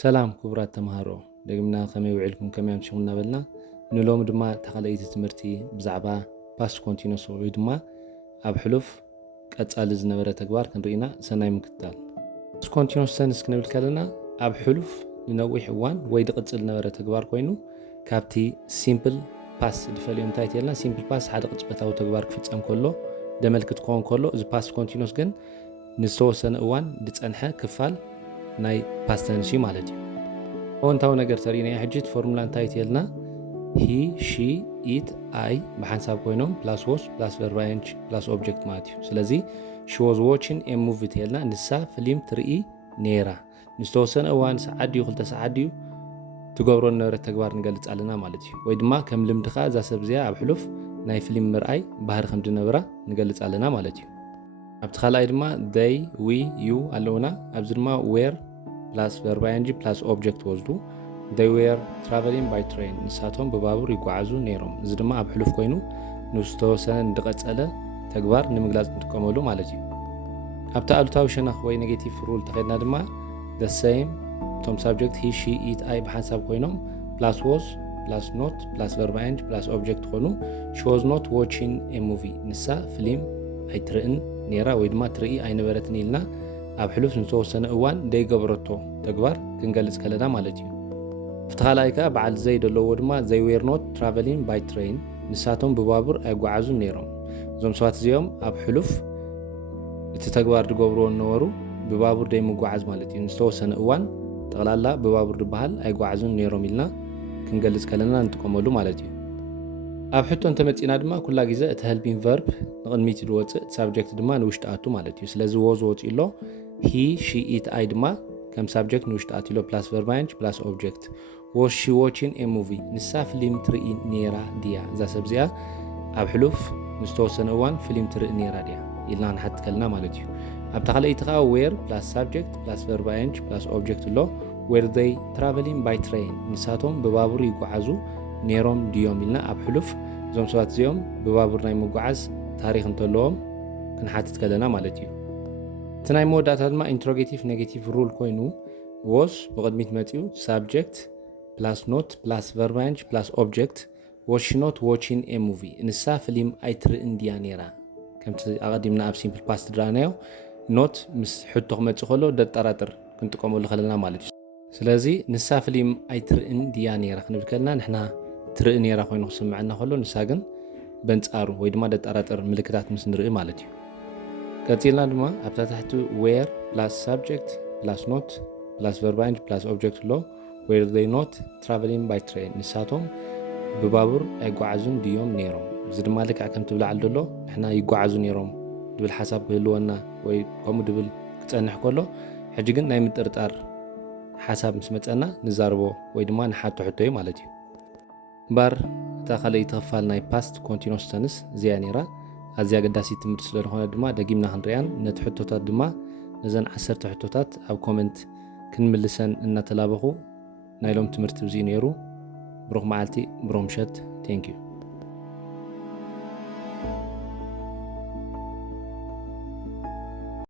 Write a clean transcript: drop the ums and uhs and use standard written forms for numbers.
ሰላም ክቡራት ተምሃሮ ደግምና ከመይ ውዕልኩም ከመይ ኣምሽኹም እናበልና ንሎም ድማ ተኸለይቲ ትምህርቲ ብዛዕባ ፓስት ኮንቲኒዩስ ወይ ድማ ኣብ ሕሉፍ ቀጻሊ ዝነበረ ተግባር ክንርኢና ሰናይ ምክትታል። ፓስት ኮንቲኒዩስ ተንስ ክንብል ከለና ኣብ ሕሉፍ ንነዊሕ እዋን ወይ ድቅጽል ነበረ ተግባር ኮይኑ ካብቲ ሲምፕል ፓስ ድፈልዮም እንታይ ተልና ሲምፕል ፓስ ሓደ ቅጽበታዊ ተግባር ክፍጸም ከሎ ደመልክት ክኾን ከሎ እዚ ፓስት ኮንቲኒዩስ ግን ንዝተወሰነ እዋን ድጸንሐ ክፋል ናይ ፓስት ተንስ ማለት እዩ። ኣወንታዊ ነገር ተሪእና ሕጂት ፎርሙላ እንታይ ተልና ሂ ሺ ኢት ኣይ ብሓንሳብ ኮይኖም ፕላስ ወስ ፕላስ ቨርብ ኢንች ፕላስ ኦብጀክት ማለት እዩ። ስለዚ ሺ ዋዝ ዋቺንግ ኤ ሙቪ ተልና ንሳ ፊልም ትርኢ ነይራ ንዝተወሰነ እዋን ሰዓት ድዩ ክልተ ሰዓት ድዩ ትገብሮ ነበረ ተግባር ንገልጽ ኣለና ማለት እዩ። ወይ ድማ ከም ልምድኻ እዛ ሰብ እዚኣ ኣብ ሕሉፍ ናይ ፊልም ምርኣይ ባህሪ ከም ዝነበራ ንገልጽ ኣለና ማለት እዩ። ኣብቲ ካልኣይ ድማ they we you ኣለውና ኣብዚ ድማ were ፕላስ ቨርብ ኢንጂ ፕላስ ኦብጀክት ወስዱ they were traveling by train ንሳቶም ብባቡር ይጓዓዙ ነይሮም። እዚ ድማ ኣብ ሕሉፍ ኮይኑ ንዝተወሰነ እንድቀጸለ ተግባር ንምግላጽ ንጥቀመሉ ማለት እዩ። ኣብቲ ኣሉታዊ ሸነኽ ወይ ኔጌቲቭ ሩል ተኸድና ድማ the same ቶም ሳብጀክት he she it I ብሓንሳብ ኮይኖም ፕላስ was ፕላስ not ፕላስ ቨርብ ኢንጂ ፕላስ ኦብጀክት ኮይኑ she was not watching a movie ንሳ ፊልም ኣይትርእን ነይራ ወይ ድማ ትርኢ ኣይነበረትን ኢልና ኣብ ሕሉፍ ንዝተወሰነ እዋን ደይገብረቶ ተግባር ክንገልጽ ከለና ማለት እዩ። ኣብቲ ካልኣይ ከዓ በዓል ዘይ ዘለዎ ድማ they were not traveling by train ንሳቶም ብባቡር ኣይጓዓዙን ነይሮም። እዞም ሰባት እዚኦም ኣብ ሕሉፍ እቲ ተግባር ዝገብርዎ ነበሩ ብባቡር ደይምጓዓዝ ማለት እዩ። ንዝተወሰነ እዋን ጠቕላላ ብባቡር ዝበሃል ኣይጓዓዙን ነይሮም ኢልና ክንገልጽ ከለና ንጥቀመሉ ማለት እዩ። ኣብ ሕቶ እንተመጺና ድማ ኩላ ግዜ እቲ ሄልፒንግ ቨርብ ንቕድሚት ዝወፅእ ሳብጀክት ድማ ንውሽጢ ኣቱ ማለት እዩ። ስለዚ ወዝ ወፂሎ ሂ ሺ ኢት ኣይ ድማ ከም ሳብጀክት ንውሽጢ ኣትሎ ፕላስ ቨርብ ኢንጂ ፕላስ ኦብጀክት was she watching a movie ንሳ ፊልም ትርኢ ነይራ ድያ እዛ ሰብ እዚኣ ኣብ ሕሉፍ ንዝተወሰነ እዋን ፊልም ትርኢ ነይራ ድያ ኢልና ንሓትት ከለና ማለት እዩ። ኣብታ ካልአይቲ ከዓ ዌር ፕላስ ሳብጀክት ፕላስ ቨርብ ኢንጂ ፕላስ ኦብጀክት ኣሎ were they traveling by train ንሳቶም ብባቡር ይጓዓዙ ነይሮም ድዮም ኢልና ኣብ ሕሉፍ እዞም ሰባት እዚኦም ብባቡር ናይ ምጓዓዝ ታሪክ እንተለዎም ክንሓትት ከለና ማለት እዩ። እቲ ናይ መወዳእታ ድማ ኢንትሮጌቲቭ ኔጌቲቭ ሩል ኮይኑ was ብቅድሚት መፂኡ ሳብጀክት ፕላስ ኖት ፕላስ ቨርብ ኢንጂ ፕላስ ኦብጀክት was she not watching a movie ንሳ ፊልም ኣይትርእን ድያ ነይራ ከምቲ ኣቐዲምና ኣብ ሲምፕል ፓስት ድራናዮ ኖት ምስ ሕቶ ክመፅእ ከሎ ደጠራጥር ክንጥቀመሉ ከለና ማለት እዩ። ስለዚ ንሳ ፊልም ኣይትርእን ድያ ነይራ ክንብል ከለና ንሕና ትርኢ ነይራ ኮይኑ ክስምዐና ከሎ ንሳ ግን በንጻሩ ወይ ድማ ደጠራጥር ምልክታት ምስ ንርኢ ማለት እዩ። ቀፂልና ድማ ኣብታ ታሕቲ ዌር ፕላስ ሳብጀክት ፕላስ ኖት ፕላስ ቨርብ ኢንጂ ፕላስ ኦብጀክት ኣሎ were they not traveling by train ንሳቶም ብባቡር ኣይጓዓዙን ድዮም ነይሮም። እዚ ድማ ልክዕ ከም ትብላዓል ዘሎ ንሕና ይጓዓዙ ነይሮም ድብል ሓሳብ ክህልወና ወይ ከምኡ ድብል ክጸንሕ ከሎ ሕጂ ግን ናይ ምጥርጣር ሓሳብ ምስ መጸና ንዛርቦ ወይ ድማ ንሓቶ ሕቶ እዩ ማለት እዩ። እምበር እታ ካልአይቲ ክፋል ናይ ፓስት ኮንቲኒዩስ ተንስ እዚኣ ነይራ ኣዝያ ኣገዳሲት ትምህርቲ ስለዝኾነ ድማ ደጊምና ክንሪኣን ነቲ ሕቶታት ድማ ነዘን 10 ሕቶታት ኣብ ኮመንት ክንምልሰን እናተላበኹ ናይሎም ትምህርቲ ብዚ ነይሩ። ብሩኽ መዓልቲ ብሩኽ ምሸት ቴንኪዩ